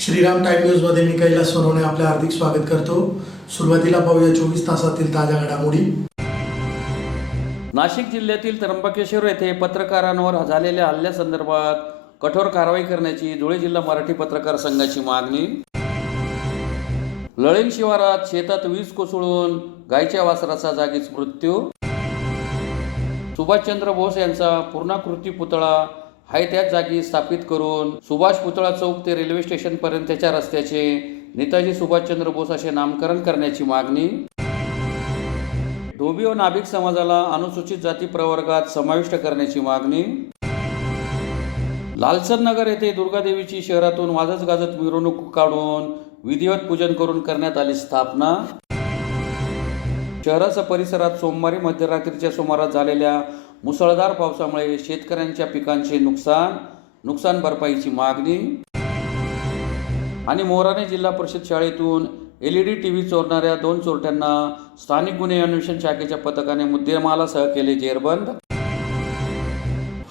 Shriram time न्यूजमध्ये मी कैलास सोनवणे आपले हार्दिक स्वागत करतो। सुरुवातीला पाहूया 24 तासातील ताज्या घडामोडी। नाशिक जिल्ह्यातील त्र्यंबकेश्वर येथे पत्रकारांवर झालेल्या हल्ल्यासंदर्भात कठोर कारवाई करण्याची धुळे जिल्हा मराठी पत्रकार संघाची मागणी। लळीण शिवारात शेतात वीज कोसळून गायच्या वासराचा जागीच मृत्यू। सुभाषचंद्र बोस यांचा पूर्णाकृती पुतळा हाय त्याच जागी स्थापित करून सुभाष पुतळा चौक ते रेल्वे स्टेशन पर्यंतच्या रस्त्याचे नेताजी सुभाषचंद्र बोस असे नामकरण करण्याची मागणी। धोबी व नाभिक समाजाला अनुसूचित जाती प्रवर्गात समाविष्ट करण्याची मागणी। लालचंद नगर येथे दुर्गादेवीची शहरातून वाजत गाजत मिरवणूक काढून विधिवत पूजन करून करण्यात आली स्थापना। शहराच्या परिसरात सोमवारी मध्यरात्रीच्या सुमारास झालेल्या मुसळधार पावसामुळे शेतकऱ्यांच्या पिकांचे नुकसान भरपाईची मागणी। आणि मोराणे जिल्हा परिषद शाळेतून LED TV चोरणाऱ्या 2 चोरट्यांना स्थानिक गुन्हे अन्वेषण शाखेच्या पथकाने मुद्देमालासह केले जेरबंद।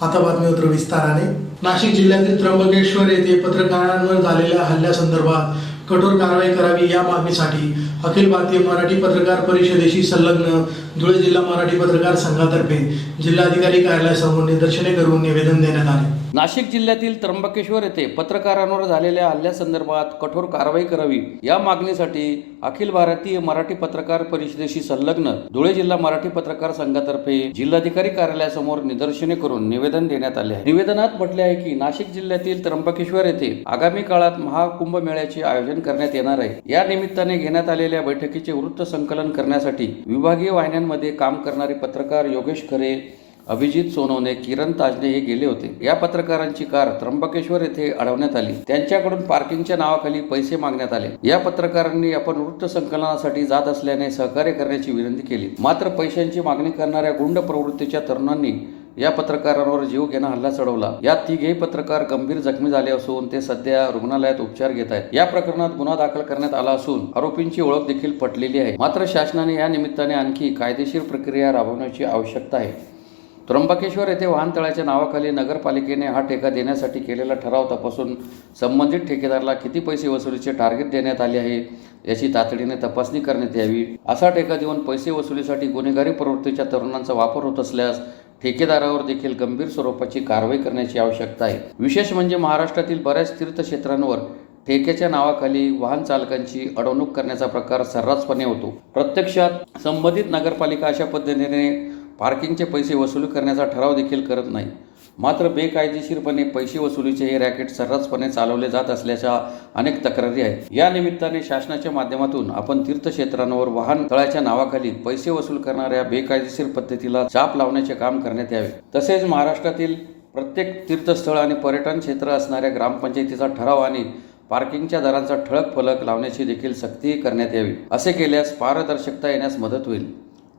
आता बातमीपत्र विस्ताराने। नाशिक जिल्ह्यातील त्र्यंबकेश्वर येथे पत्रकारांवर झालेल्या हल्ल्यासंदर्भात कठोर कारवाई करावी या मागणीसाठी अखिल भारतीय मराठी पत्रकार परिषदेशी संलग्न धुळे जिल्हा मराठी पत्रकार संघातर्फे जिल्हाधिकारी कार्यालयासमोर निदर्शने करून निवेदन देण्यात आले। नाशिक जिल्ह्यातील त्र्यंबकेश्वर येथे पत्रकारांवर झालेल्या हल्ल्यासंदर्भात कठोर कारवाई करावी या मागणीसाठी अखिल भारतीय मराठी पत्रकार परिषदेशी संलग्न धुळे जिल्हा मराठी पत्रकार संघातर्फे जिल्हाधिकारी कार्यालयासमोर निदर्शने करून निवेदन देण्यात आले आहे। निवेदनात म्हटले आहे की नाशिक जिल्ह्यातील त्र्यंबकेश्वर येथे आगामी काळात महाकुंभ मेळ्याचे आयोजन करण्यात येणार आहे। या निमित्ताने घेण्यात आलेल्या बैठकीचे वृत्त संकलन करण्यासाठी विभागीय वाहिन्यांमध्ये काम करणारे पत्रकार योगेश खरे, अभिजित सोनवणे, किरण ताजने हे गेले होते। या पत्रकारांची कार त्र्यंबकेश्वर येथे अडवण्यात आली। त्यांच्याकडून पार्किंगच्या नावाखाली पैसे मागण्यात आले। या पत्रकारांनी आपण वृत्त संकलनासाठी जात असल्याने सहकार्य करण्याची विनंती केली, मात्र पैशांची मागणी करणाऱ्या गुंड प्रवृत्तीच्या तरुणांनी या पत्रकारांवर जीव घेणा हल्ला चढवला। यात 3 पत्रकार गंभीर जखमी झाले असून ते सध्या रुग्णालयात उपचार घेत आहेत। या प्रकरणात गुन्हा दाखल करण्यात आला असून आरोपींची ओळख देखील पटलेली आहे। मात्र शासनाने या निमित्ताने आणखी कायदेशीर प्रक्रिया राबवण्याची आवश्यकता आहे। त्र्यंबकेश्वर येथे वाहनतळाच्या नावाखाली नगरपालिकेने हा ठेका देण्यासाठी केलेला ठराव तपासून संबंधित ठेकेदाराला किती पैसे वसुलीचे टार्गेट देण्यात आले आहे याची तातडीने तपासणी करण्यात यावी। असा ठेका देऊन पैसे वसुलीसाठी गुन्हेगारी प्रवृत्तीच्या तरुणांचा वापर होत असल्यास ठेकेदारावर देखील गंभीर स्वरूपाची कारवाई करण्याची आवश्यकता आहे। विशेष म्हणजे महाराष्ट्रातील बऱ्याच तीर्थक्षेत्रांवर ठेक्याच्या नावाखाली वाहन चालकांची अडवणूक करण्याचा प्रकार सर्रासपणे होतो। प्रत्यक्षात संबंधित नगरपालिका अशा पद्धतीने पार्किंगचे पैसे वसूल करण्याचा ठराव देखील करत नाही, मात्र बेकायदेशीरपणे पैसे वसुलीचे हे रॅकेट सर्रासपणे चालवले जात असल्याच्या अनेक तक्रारी आहेत। या निमित्ताने शासनाच्या माध्यमातून आपण तीर्थक्षेत्रांवर वाहन तळाच्या नावाखाली पैसे वसूल करणाऱ्या बेकायदेशीर पद्धतीला चाप लावण्याचे काम करण्यात यावे। तसेच महाराष्ट्रातील प्रत्येक तीर्थस्थळ आणि पर्यटन क्षेत्र असणाऱ्या ग्रामपंचायतीचा ठराव आणि पार्किंगच्या दरांचा ठळक फलक लावण्याची देखील सक्ती करण्यात यावी। असे केल्यास पारदर्शकता येण्यास मदत होईल।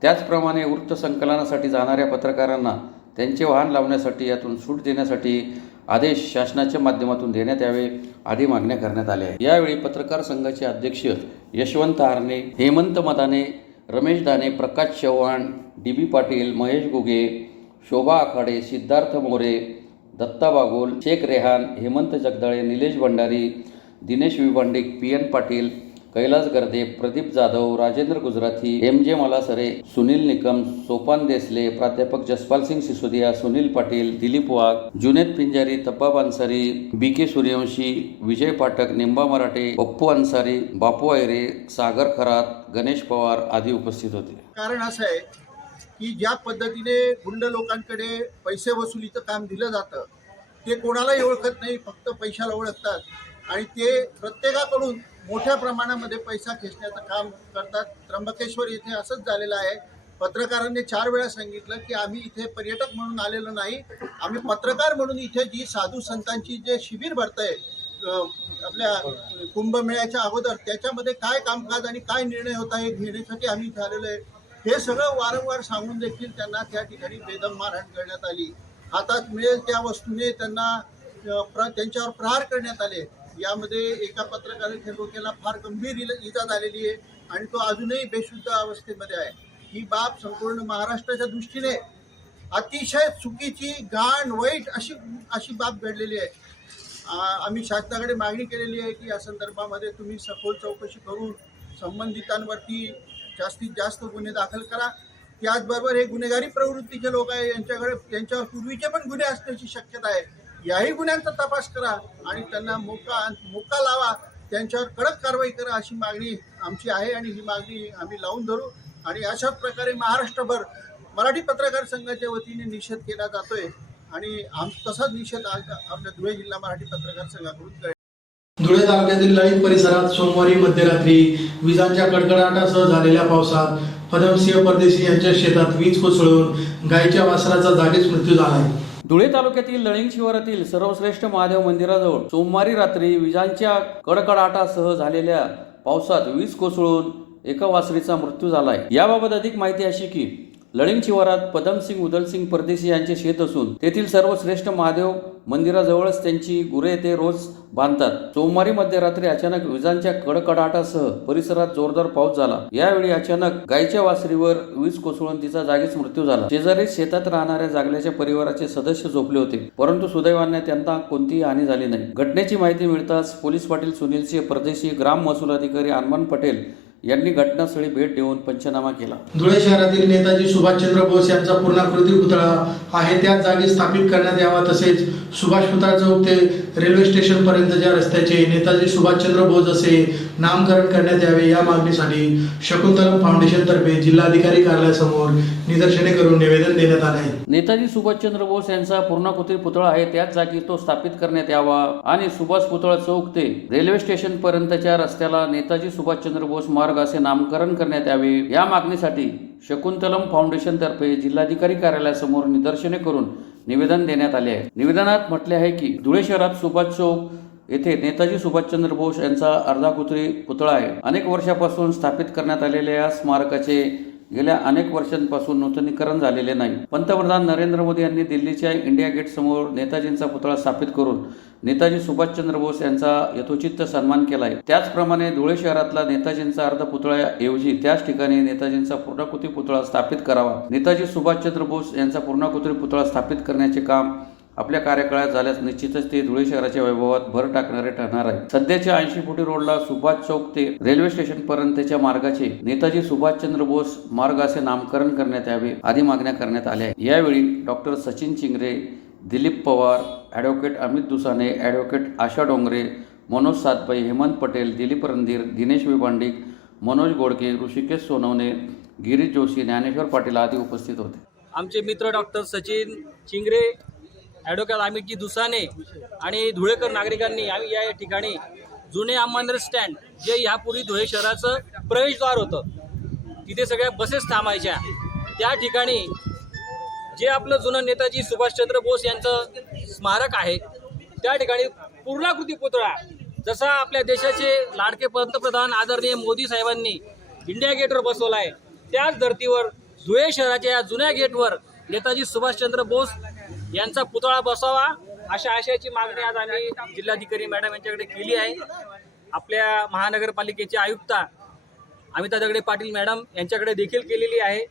त्याचप्रमाणे वृत्त संकलनासाठी जाणाऱ्या पत्रकारांना त्यांचे वाहन लावण्यासाठी यातून सूट देण्यासाठी आदेश शासनाच्या माध्यमातून देण्यात यावे आदी मागण्या करण्यात आल्या आहेत। यावेळी पत्रकार संघाचे अध्यक्ष यशवंत आरणे, हेमंत मदाने, रमेश दाने, प्रकाश चव्हाण, DB पाटील, महेश गुगे, शोभा आखाडे, सिद्धार्थ मोरे, दत्ता बागोल, शेख रेहान, हेमंत जगदाळे, निलेश भंडारी, दिनेश विभांडिक, PN पाटील, कैलास गर्दे, प्रदीप जाधव, राजेंद्र गुजराती, MJ मलासरे, सुनील निकम, सोपान देसले, प्राध्यापक जसपाल सिंग सिसोदिया, सुनील पाटील, दिलीप वाघ, जुनेद पिंजारी, तब्बाब अन्सारी, BK सूर्यवंशी, विजय पाठक, निंबा मराठे, पप्पू अन्सारी, बापू आयरे, सागर खरात, गणेश पवार आदी उपस्थित होते। कारण असं आहे की ज्या पद्धतीने गुंड लोकांकडे पैसे वसुलीचं काम दिलं जातं ते कोणालाही ओळखत नाही, फक्त पैशाला ओळखतात आणि ते प्रत्येकाकडून मोठ्या प्रमाणामध्ये पैसा खेचण्याचं काम करतात। त्र्यंबकेश्वर येथे असंच झालेलं आहे। पत्रकारांनी 4 वेळा सांगितलं की आम्ही इथे पर्यटक म्हणून आलेलो नाही, आम्ही पत्रकार म्हणून इथे जी साधू संतांची जे शिबिर भरतंय आपल्या कुंभमेळ्याच्या अगोदर त्याच्यामध्ये काय कामकाज आणि काय निर्णय होता हे घेण्यासाठी आम्ही इथे आलेलो आहे। हे सगळं वारंवार सांगून देखील त्यांना त्या ठिकाणी बेदम मारहाण करण्यात आली। हातात मिळेल त्या वस्तूने त्यांना त्यांच्यावर प्रहार करण्यात आले। यामध्ये एका पत्रकाराच्या डोक्याला फार गंभीर इजा झालेली आहे आणि तो अजूनही बेशुद्ध अवस्थेमध्ये आहे। ही बाब संपूर्ण महाराष्ट्राच्या दृष्टीने अतिशय चुकीची, घाण, वाईट अशी बाब घडलेली आहे। आम्ही शासनाकडे मागणी केलेली आहे की या संदर्भामध्ये तुम्ही सखोल चौकशी करून संबंधितांवरती जास्तीत जास्त गुन्हे दाखल करा. त्याचबरोबर हे गुन्हेगारी प्रवृत्तीचे लोक आहे, यांच्यावर पूर्वीचे पण गुन्हे असण्याची शक्यता आहे. याही गुन्ह्यांचा तपास करा आणि त्यांना मोका लावा, त्यांच्यावर कडक कारवाई करा अशी मागणी आमची आहे आणि ही मागणी आम्ही लावून धरू. आणि अशाच प्रकारे महाराष्ट्रभर मराठी पत्रकार संघाच्या वतीने निषेध केला जातोय आणि तसाच निषेध आज आपल्या धुळे जिल्हा मराठी पत्रकार संघाकडून करेल. धुळे तालुक्यातील लळित परिसरात सोमवारी मध्यरात्री विजांच्या कडकडाटासह झालेल्या पावसात पदमसिंह परदेशी यांच्या शेतात वीज कोसळून गायीच्या वासराचा जागीच मृत्यू झाला आहे. धुळे तालुक्यातील लळिंग शिवारातील सर्वश्रेष्ठ महादेव मंदिराजवळ सोमवारी रात्री विजांच्या कडकडाटासह झालेल्या पावसात वीज कोसळून एका वासरीचा मृत्यू झाला आहे. याबाबत अधिक माहिती अशी की लळिंग शिवारात पदमसिंग उदलसिंग परदेशी यांचे शेत असून तेथील सर्वश्रेष्ठ महादेव मंदिराजवळच त्यांची गुरे ते रोज बांधतात. सोमवारी मध्यरात्री अचानक विजांच्या कडकडाटासह परिसरात जोरदार पाऊस झाला. यावेळी अचानक गायीच्या वासरीवर वीज कोसळून तिचा जागीच मृत्यू झाला. शेजारी शेतात राहणाऱ्या जागल्याच्या परिवाराचे सदस्य झोपले होते, परंतु सुदैवाने त्यांना कोणतीही हानी झाली नाही. घटनेची माहिती मिळताच पोलीस पाटील सुनीलसिंह परदेशी, ग्राम महसूल अधिकारी अनमन पटेल यांनी घटनास्थळी भेट देऊन पंचनामा केला. धुळे शहरातील नेताजी सुभाषचंद्र बोस यांचा पूर्णाकृती पुतळा आहे त्याच जागी स्थापित करण्यात यावा, तसेच सुभाष पुतळा चौक ते रेल्वे स्टेशन पर्यंतच्या रस्त्याचे नेताजी सुभाषचंद्र बोस असे नामकरण करण्यात यावे या मागणीसाठी शकुंतलम फाउंडेशन तर्फे जिल्हाधिकारी कार्यालयासमोर निदर्शने करून निवेदन देण्यात आले आहे. नेताजी सुभाषचंद्र बोस यांचा पूर्णाकृती पुतळा आहे त्याच जागी तो स्थापित करण्यात यावा आणि सुभाष पुतळा चौक ते रेल्वे स्टेशन पर्यंतच्या रस्त्याला नेताजी सुभाषचंद्र बोस मार्ग असे नामकरण करण्यात यावे या मागणीसाठी शकुंतलम फाउंडेशन तर्फे जिल्हाधिकारी कार्यालयासमोर निदर्शने करून निवेदन देण्यात आले आहे. निवेदनात म्हटले आहे की धुळे शहरात सुभाष चौक येथे नेताजी सुभाषचंद्र बोस यांचा अर्धाकृती पुतळा आहे. अनेक वर्षापासून स्थापित करण्यात आलेल्या या स्मारकाचे गेल्या अनेक वर्षांपासून नूतनीकरण झालेले नाही. पंतप्रधान नरेंद्र मोदी यांनी दिल्लीच्या इंडिया गेट समोर नेताजींचा पुतळा स्थापित करून नेताजी सुभाषचंद्र बोस यांचा यथोचित सन्मान केला आहे. त्याचप्रमाणे धुळे शहरातला नेताजींचा अर्ध पुतळ्याऐवजी त्याच ठिकाणी नेताजींचा पूर्णाकृती पुतळा स्थापित करावा. नेताजी सुभाषचंद्र बोस यांचा पूर्णाकृती पुतळा स्थापित करण्याचे काम आपल्या कार्यकाळात झाल्यास निश्चितच ते धुळे शहराच्या वैभवात भर टाकणारे ठरणार आहे. सध्याच्या 80 फुटी रोडला सुभाष चौक ते रेल्वे स्टेशन पर्यंतच्या मार्गाचे नेताजी सुभाषचंद्र बोस मार्ग असे नामकरण करण्यात यावे आदी मागण्या करण्यात आल्या आहेत. यावेळी doctor Sachin Chingre, Dilip Pawar, advocate Amit Dusane, advocate Asha Dongre, Manoj Satbai, Hemant Patel, Dilip Randhir, Dinesh Vibhandik, Manoj Godke, Rishikesh Sonawane, Girish Joshi, Dnyaneshwar Patil आदी उपस्थित होते. आमचे मित्र डॉक्टर सचिन चिंगरे, ॲडव्होकेट अमितजी दुसाने आणि धुळेकर नागरिकांनी आम्ही या ठिकाणी जुने अंमळनेर स्टँड जे ह्यापूर्वी धुळे शहराचं प्रवेशद्वार होतं, तिथे सगळ्या बसेस थांबायच्या, त्या ठिकाणी जे आपलं जुनं नेताजी सुभाषचंद्र बोस यांचं स्मारक आहे त्या ठिकाणी पूर्णाकृती पुतळा जसा आपल्या देशाचे लाडके पंतप्रधान आदरणीय मोदी साहेबांनी इंडिया गेटवर बसवला आहे, त्याच धर्तीवर धुळे शहराच्या या जुन्या गेटवर नेताजी सुभाषचंद्र बोस यांचा पुतळा बसावा अशा आशयाची मागणी आज आम्ही जिल्हाधिकारी मॅडम यांच्याकडे केली आहे. आपल्या महानगरपालिकेचे आयुक्ता अमिता दगडे पाटील मॅडम यांच्याकडे देखील केलेली आहे.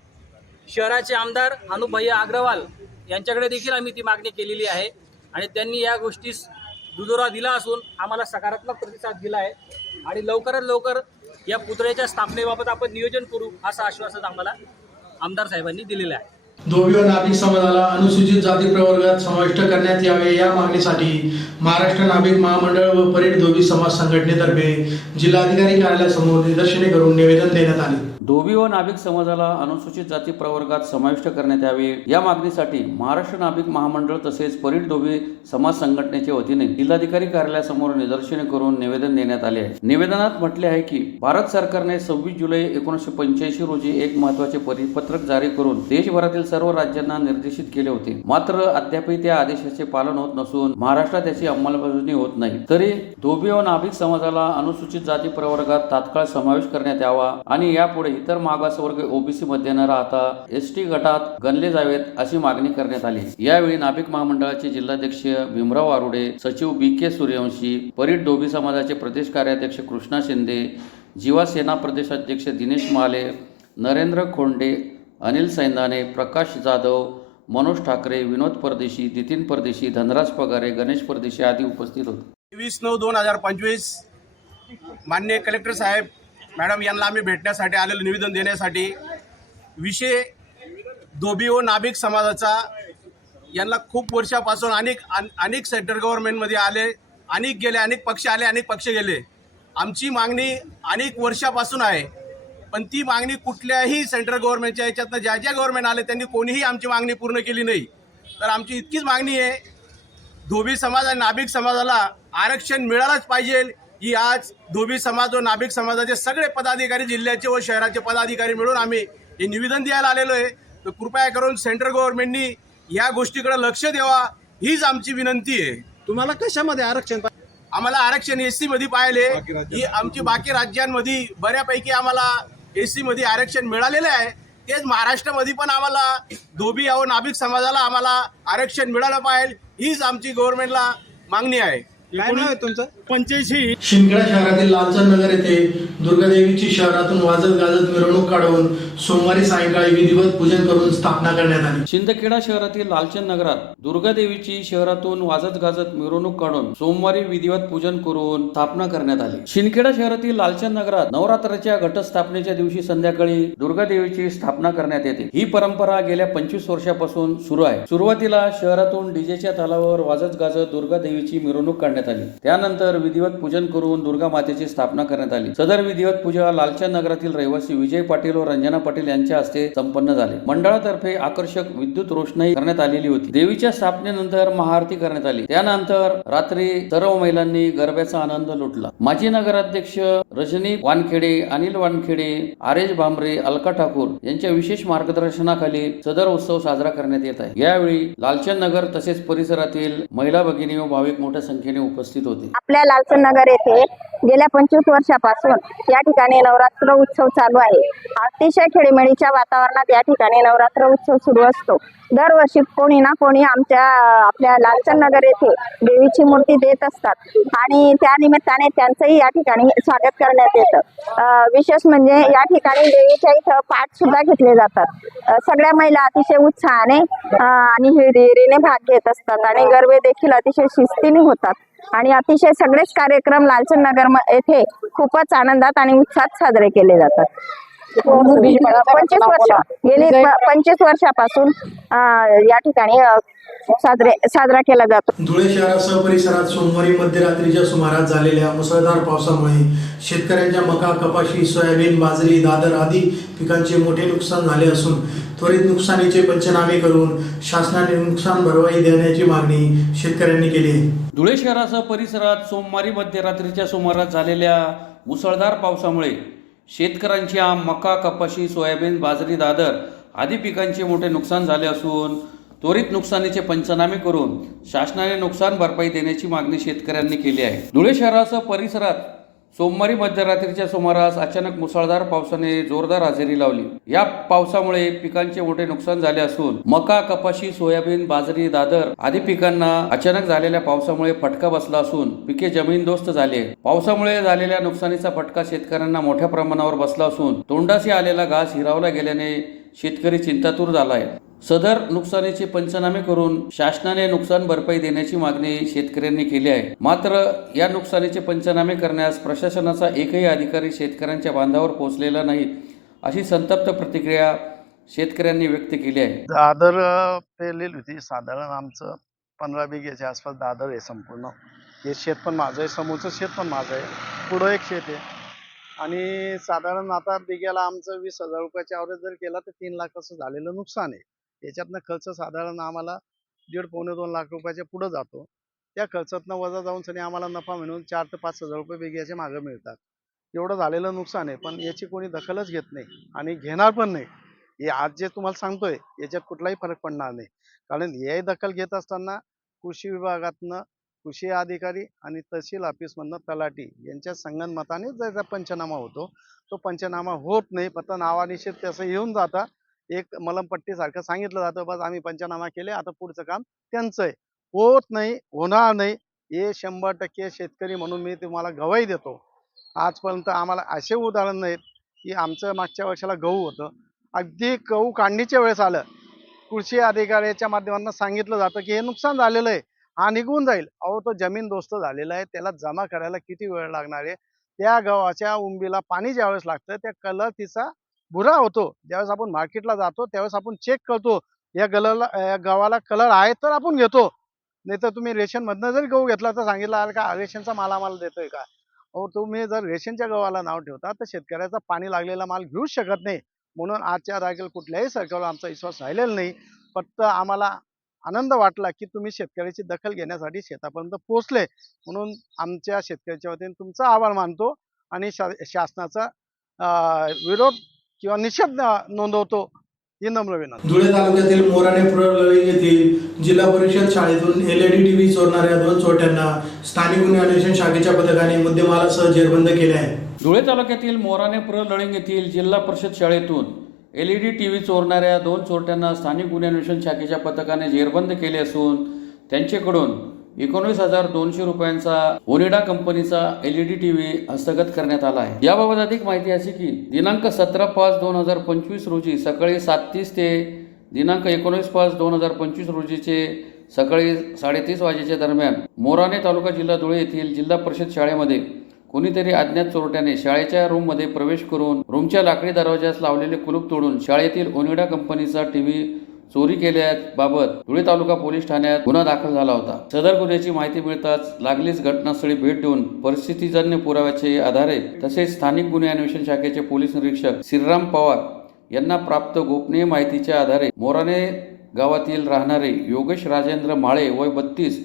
शहराचे आमदार अनुभैया अग्रवाल यांच्याकडे देखील आम्ही ती मागणी केलेली आहे आणि त्यांनी या गोष्टीस दुजोरा दिला असून आम्हाला सकारात्मक प्रतिसाद दिला आहे आणि लवकरात लवकर या पुतळ्याच्या स्थापनेबाबत आपण नियोजन करू असं आश्वासन आम्हाला आमदार साहेबांनी दिलेलं आहे. धोबी व नाभिक समाजाला अनुसूचित जाती प्रवर्गात समाविष्ट करण्यात यावे या मागणीसाठी महाराष्ट्र नाभिक महामंडळ व परेड धोबी समाज संघटनेतर्फे जिल्हाधिकारी कार्यालयासमोर निदर्शने करून निवेदन देण्यात आले. धोबी व नाभिक समाजाला अनुसूचित जाती प्रवर्गात समाविष्ट करण्यात यावे या मागणीसाठी महाराष्ट्र नाभिक महामंडळ तसेच परीड धोबी समाज संघटनेच्या वतीने जिल्हाधिकारी कार्यालयासमोर निदर्शने करून निवेदन देण्यात आले आहे. निवेदनात म्हटले आहे की भारत सरकारने 26 जुलै 1985 रोजी एक महत्त्वाचे परिपत्रक जारी करून देशभरातील सर्व राज्यांना निर्देशित केले होते. मात्र अद्यापही त्या आदेशाचे पालन होत नसून महाराष्ट्रात त्याची अंमलबजावणी होत नाही. तरी धोबी व नाभिक समाजाला अनुसूचित जाती प्रवर्गात तात्काळ समावेश करण्यात यावा आणि यापुढे इतर मागासवर्ग ओबीसी मध्ये न राहता एसटी गटात गणले जावेत अशी मागणी करण्यात आली. यावेळी नाभिक महामंडळाचे जिल्हाध्यक्ष भीमराव आरुडे, सचिव BK सूर्यवंशी, परीड धोबी समाजाचे प्रदेश कार्याध्यक्ष कृष्णा शिंदे, जीवा सेना प्रदेशाध्यक्ष दिनेश माले, नरेंद्र खोंडे, अनिल सैंदाने, प्रकाश जाधव, मनोज ठाकरे, विनोद परदेशी, नितीन परदेशी, धनराज पगारे, गणेश परदेशी आदी उपस्थित होते. 23/9/2025 माननीय कलेक्टर साहेब मॅडम यांना आम्ही भेटण्यासाठी आलेलो निवेदन देण्यासाठी. विषय धोबी व नाभिक समाजाचा. यांना खूप वर्षापासून अनेक सेंट्रल गव्हर्नमेंटमध्ये आले, अनेक गेले, अनेक पक्ष आले, अनेक पक्ष गेले. आमची मागणी अनेक वर्षापासून आहे, पण ती मागणी कुठल्याही सेंट्रल गव्हर्नमेंटच्या याच्यातनं ज्या गव्हर्नमेंट आले त्यांनी कोणीही आमची मागणी पूर्ण केली नाही. तर आमची इतकीच मागणी आहे, धोबी समाज आणि नाभिक समाजाला आरक्षण मिळालंच पाहिजे. ही आज धोबी समाज व नाभिक समाजाचे सगळे पदाधिकारी, जिल्ह्याचे व शहराचे पदाधिकारी मिळून आम्ही हे निवेदन द्यायला आलेलो आहे. तर कृपया करून सेंट्रल गव्हर्नमेंटनी या गोष्टीकडे लक्ष द्यावा, हीच आमची विनंती आहे. तुम्हाला कशामध्ये आरक्षण आम्हाला आरक्षण एससी मध्ये पाहिले. ही आमची बाकी राज्यांमध्ये बऱ्यापैकी आम्हाला एससी मध्ये आरक्षण मिळालेलं आहे. तेच महाराष्ट्रामध्ये पण आम्हाला धोबी व नाभिक समाजाला आम्हाला आरक्षण मिळालं पाहिजे, हीच आमची गव्हर्नमेंटला मागणी आहे. काय नाव आहे तुमचं? 85 शिंदखेडा शहरातील लालचंद नगर येथे दुर्गादेवीची शहरातून वाजत गाजत मिरवणूक काढून सोमवारी सायंकाळी विधिवत पूजन करून स्थापना करण्यात आली. शिंदखेडा शहरातील लालचंद नगरात दुर्गादेवीची शहरातून वाजत गाजत मिरवणूक काढून सोमवारी विधिवत पूजन करून स्थापना करण्यात आली. शिंदखेडा शहरातील लालचंद नगरात नवरात्राच्या घटस्थापनेच्या दिवशी संध्याकाळी दुर्गादेवीची स्थापना करण्यात येते. ही परंपरा गेल्या 25 वर्षापासून सुरू आहे. सुरुवातीला शहरातून डीजेच्या तालावर वाजत गाजत दुर्गादेवीची मिरवणूक काढण्यात आली. त्यानंतर विधिवत पूजन करून दुर्गा मातेची स्थापना करण्यात आली. सदर विधिवत पूजा लालचंद नगरातील रहिवासी विजय पाटील व रंजना पाटील यांच्या हस्ते संपन्न झाले. मंडळातर्फे आकर्षक विद्युत रोषणाई करण्यात आलेली होती. देवीच्या स्थापनेनंतर महाआरती करण्यात आली. त्यानंतर रात्री सर्व महिलांनी गरब्याचा आनंद लुटला. माजी नगराध्यक्ष रजनी वानखेडे, अनिल वानखेडे, आरेश भांबरे, अलका ठाकूर यांच्या विशेष मार्गदर्शनाखाली सदर उत्सव साजरा करण्यात येत आहे. यावेळी लालचंद नगर तसेच परिसरातील महिला भगिनी व भाविक मोठ्या संख्येने उपस्थित होते. आपल्या लालचंद नगर येथे गेल्या 25 वर्षापासून या ठिकाणी नवरात्र उत्सव चालू आहे. अतिशय खेळीमेळीच्या वातावरणात या ठिकाणी नवरात्र उत्सव सुरू असतो. दरवर्षी कोणी ना कोणी आपल्या लालचंद नगर येथे देवीची मूर्ती देत असतात आणि त्या निमित्ताने त्यांचंही या ठिकाणी स्वागत करण्यात येतं. विशेष म्हणजे या ठिकाणी देवीच्या इथं पाठ सुद्धा घेतले जातात. सगळ्या महिला अतिशय उत्साहाने आणि हिरिरीने भाग घेत असतात आणि गरबे देखील अतिशय शिस्तीने होतात आणि अतिशय सगळेच कार्यक्रम लालचंद नगर येथे खूपच आनंदात आणि उत्साहात साजरे केले जातात. 25 वर्षापासून या ठिकाणी साजरा केला जातो. धुळे शहरासह परिसरात सोमवारी मध्यरात्रीच्या सुमारास झालेल्या मुसळधार पावसामुळे शेतकऱ्यांच्या मका, कपाशी, सोयाबीन, बाजरी, दादर आदी पिकांचे मोठे नुकसान झाले असून त्वरित नुकसानीचे पंचनामे करून शासनाने नुकसान भरपाई देण्याची मागणी शेतकऱ्यांनी केली आहे. धुळे शहरासह परिसरात सोमवारी मध्यरात्रीच्या सुमारास झालेल्या मुसळधार पावसामुळे शेतकऱ्यांच्या मका, कपाशी, सोयाबीन, बाजरी, दादर आदी पिकांचे मोठे नुकसान झाले असून त्वरित नुकसानीचे पंचनामे करून शासनाने नुकसान भरपाई देण्याची मागणी शेतकऱ्यांनी केली आहे. धुळे शहरासह परिसरात सोमवारी मध्यरात्रीच्या सुमारास अचानक मुसळधार पावसाने जोरदार हजेरी लावली. या पावसामुळे पिकांचे मोठे नुकसान झाले असून मका, कपाशी, सोयाबीन, बाजरी, दादर आदी पिकांना अचानक झालेल्या पावसामुळे फटका बसला असून पिके जमीनदोस्त झाले. पावसामुळे झालेल्या नुकसानीचा फटका शेतकऱ्यांना मोठ्या प्रमाणावर बसला असून तोंडाशी आलेला घास हिरावला गेल्याने शेतकरी चिंतातूर झाला आहे. सदर नुकसानीचे पंचनामे करून शासनाने नुकसान भरपाई देण्याची मागणी शेतकऱ्यांनी केली आहे. मात्र या नुकसानीचे पंचनामे करण्यास प्रशासनाचा एकही अधिकारी शेतकऱ्यांच्या बांधावर पोहोचलेला नाही, अशी संतप्त प्रतिक्रिया शेतकऱ्यांनी व्यक्त केली आहे. दादर पेरलेली होती. साधारण आमचं 15 बिघेच्या आसपास दादर आहे. संपूर्ण हे शेत पण माझं आहे, समोरचं शेत पण माझं आहे, पुढं एक शेत आहे आणि साधारण आता बिघ्याला आमचं 20,000 रुपयाचा ॲव्हरेज जर केला तर 3 लाख असं झालेलं नुकसान आहे. याच्यातनं खर्च साधारण आम्हाला 1.5-2 लाख रुपयाच्या पुढं जातो. त्या खर्चातनं वजा जाऊन सनी आम्हाला नफा म्हणून 4 ते 5,000 रुपये बिघ्याचे मागं मिळतात. एवढं झालेलं नुकसान आहे, पण याची कोणी दखलच घेत नाही आणि घेणार पण नाही. हे आज जे तुम्हाला सांगतोय याच्यात कुठलाही फरक पडणार नाही, कारण हे दखल घेत असताना कृषी विभागातनं कृषी अधिकारी आणि तहसील ऑफिसमधनं तलाठी यांच्या संगनमताने ज्याचा पंचनामा होतो तो पंचनामा होत नाही. फक्त नावानिशीत त्याचं येऊन जाता एक मलमपट्टीसारखं सांगितलं जातं, बस आम्ही पंचनामा केले, आता पुढचं काम त्यांचं आहे. होत नाही, होणार नाही. हे 100% शेतकरी म्हणून मी तुम्हाला गवाही देतो. आजपर्यंत आम्हाला असे उदाहरण नाहीत की आमचं मागच्या वर्षाला गहू होतं, अगदी गहू काढणीच्या वेळेस आलं, कृषी अधिकाऱ्याच्या माध्यमातून सांगितलं जातं की हे नुकसान झालेलं आहे, हा निघून जाईल. अहो तो जमीनदोस्त झालेला आहे, त्याला जमा करायला किती वेळ लागणार आहे? त्या गव्हाच्या उंबीला पाणी ज्यावेळेस लागतं त्या कलर तिचा भुरा होतो. ज्यावेळेस आपण मार्केटला जातो त्यावेळेस आपण चेक करतो या गव्हाला कलर आहे तर आपण घेतो. नाहीतर तुम्ही रेशनमधनं जरी गहू घेतला तर सांगितलं अरे का रेशनचा माल आम्हाला देतोय का? अहो तुम्ही जर रेशनच्या गव्हाला नाव ठेवता तर शेतकऱ्याचा पाणी लागलेला माल घेऊच शकत नाही. म्हणून आजच्या तारखेला कुठल्याही सरकारवर आमचा विश्वास राहिलेला नाही. फक्त आम्हाला आनंद वाटला की तुम्ही शेतकऱ्याची दखल घेण्यासाठी शेतापर्यंत पोहोचले, म्हणून आमच्या शेतकऱ्याच्या वतीने तुमचा आभार मानतो आणि शासनाचा विरोध किंवा निषेध नोंदवतो ही नम्र विनंती. धुळे तालुक्यातील मोराणे प्रलळी येथील जिल्हा परिषद शाळेतून LED TV चोरणाऱ्या 2 चोरट्यांना स्थानिक गुन्हे अन्वेषण शाखेच्या पथकाने मुद्देमालासह जेरबंद केले आहे. धुळे तालुक्यातील मोराणे लळिंग येथील जिल्हा परिषद शाळेतून LED TV चोरणाऱ्या 2 चोरट्यांना स्थानिक गुन्हे अन्वेषण शाखेच्या पथकाने जेरबंद केले असून त्यांच्याकडून 19,200 रुपयांचा ओनिडा कंपनीचा LED TV हस्तगत करण्यात आला आहे. याबाबत अधिक माहिती अशी की दिनांक 17/5/2025 रोजी सकाळी 7:30 ते दिनांक 19/5/2025 रोजीचे सकाळी 3:30 वाजेच्या दरम्यान मोराणे तालुका जिल्हा धुळे येथील जिल्हा परिषद शाळेमध्ये कोणीतरी अज्ञात चोरट्याने शाळेच्या रूममध्ये प्रवेश करून रूमच्या लाकडी दरवाजास लावलेले कुलूप तोडून शाळेतील ओनिडा कंपनीचा TV चोरी केल्याबाबत धुळे तालुका पोलीस ठाण्यात गुन्हा दाखल झाला होता. सदर गुन्ह्याची माहिती मिळताच लागलीच घटनास्थळी भेट देऊन परिस्थितीजन्य पुराव्याच्या आधारे तसेच स्थानिक गुन्हे अन्वेषण शाखेचे पोलीस निरीक्षक श्रीराम पवार यांना प्राप्त गोपनीय माहितीच्या आधारे मोराणे गावातील राहणारे योगेश राजेंद्र माळे वय 32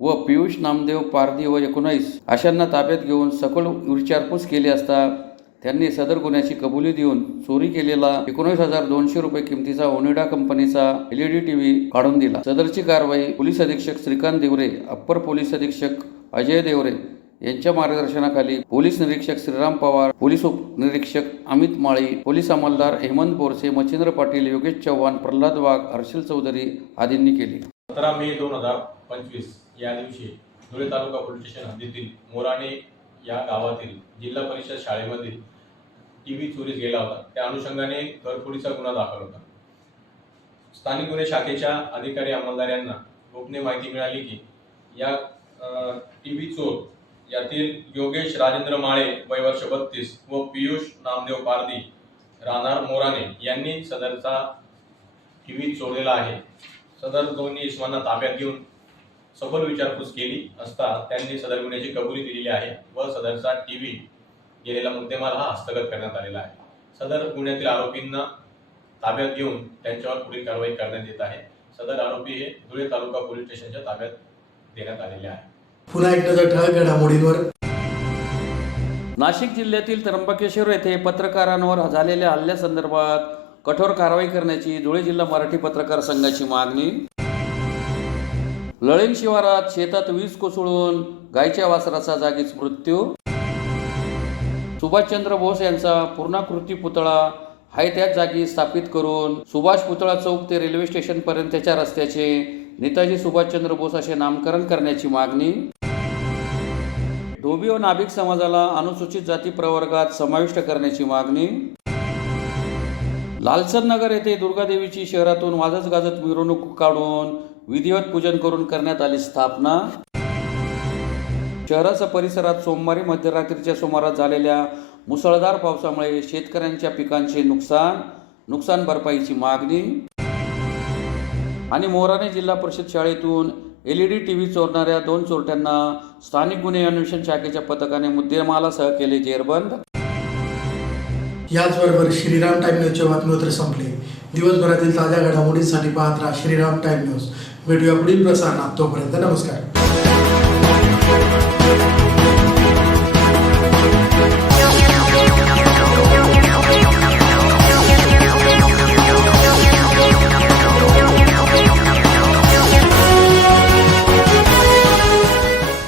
व पियुष नामदेव पारधी वय 19 अशांना ताब्यात घेऊन सखोल विचारपूस केली असता त्यांनी सदर गुन्ह्याची कबुली देऊन चोरी केलेला 19,200 रुपये किमतीचा ओनिडा कंपनीचा LED TV काढून दिला. सदरची कारवाई पोलीस अधीक्षक श्रीकांत देवरे, अप्पर पोलीस अधीक्षक अजय देवरे यांच्या मार्गदर्शनाखाली पोलीस निरीक्षक श्रीराम पवार, पोलीस उपनिरीक्षक अमित माळी, पोलीस अंमलदार हेमंत बोरसे, मच्छिंद्र पाटील, योगेश चव्हाण, प्रल्हाद वाघ, हर्षल चौधरी आदींनी केली. 17 मे 2025 या दिवशी धुळे तालुका पोलीस स्टेशन हद्दीतील मोराणे या गावातील जिल्हा परिषद शाळेमधील TV चोरीस गेला होता. त्या अनुषंगाने घरफोडीचा गुन्हा दाखल होता. स्थानिक गुन्हे शाखेच्या अधिकारी अंमलदार यांना गोपनीय माहिती मिळाली की या TV चोर यातील योगेश राजेंद्र माळे वय वर्ष 32 व पियुष नामदेव पारधी राहणार मोराणे यांनी सदरचा TV चोरलेला आहे. सदर दोन्ही इसमांना ताब्यात घेऊन सखोल विचारपूस केली असता त्यांनी सदर गुन्ह्याची कबुली दिलेली आहे व सदरचा TV गेलेला मुद्देमाल हा हस्तगत करण्यात आलेला आहे. सदर गुन्ह्यातील आरोपींना ताब्यात घेऊन त्यांच्यावर पुढील कारवाई करण्यात येत आहे. सदर आरोपी हे धुळे तालुका पोलीस स्टेशनच्या ताब्यात देण्यात आलेले आहे. पुन्हा एक नजर ठळक घडामोडींवर. नाशिक जिल्ह्यातील त्र्यंबकेश्वर येथे पत्रकारांवर झालेल्या हल्ल्यासंदर्भात कठोर कारवाई करण्याची धुळे जिल्हा मराठी पत्रकार संघाची मागणी. लळिंग शिवारात शेतात वीज कोसळून गायच्या वासराचा जागीच मृत्यू. सुभाषचंद्र बोस यांचा पूर्णाकृती पुतळा आहे त्याच जागी स्थापित करून सुभाष पुतळा चौक ते रेल्वे स्टेशन पर्यंतच्या रस्त्याचे नेताजी सुभाषचंद्र बोस असे नामकरण करण्याची मागणी. धोबी व नाभिक समाजाला अनुसूचित जाती प्रवर्गात समाविष्ट करण्याची मागणी. लालचंद नगर येथे दुर्गादेवीची शहरातून वाजत गाजत मिरवणूक काढून विधिवत पूजन करून करण्यात आली स्थापना. शहराच्या परिसरात सोमवारी मध्यरात्रीच्या सुमारास झालेल्या मुसळधार पावसामुळे शेतकऱ्यांच्या पिकांचे नुकसान भरपाईची मागणी. आणि मोराणे जिल्हा परिषद शाळेतून LED TV चोरणाऱ्या 2 चोरट्यांना स्थानिक गुन्हे अन्वेषण शाखेच्या पथकाने मुद्देमालासह केले जेरबंद. याचबरोबर श्रीराम टाइम न्यूजच्या बातमीपत्र संपले. दिवसभरातील ताज्या घडामोडींसाठी पाहत राहा श्रीराम टाइम न्यूज. भेटूया पुढील प्रसारणात. तोपर्यंत नमस्कार.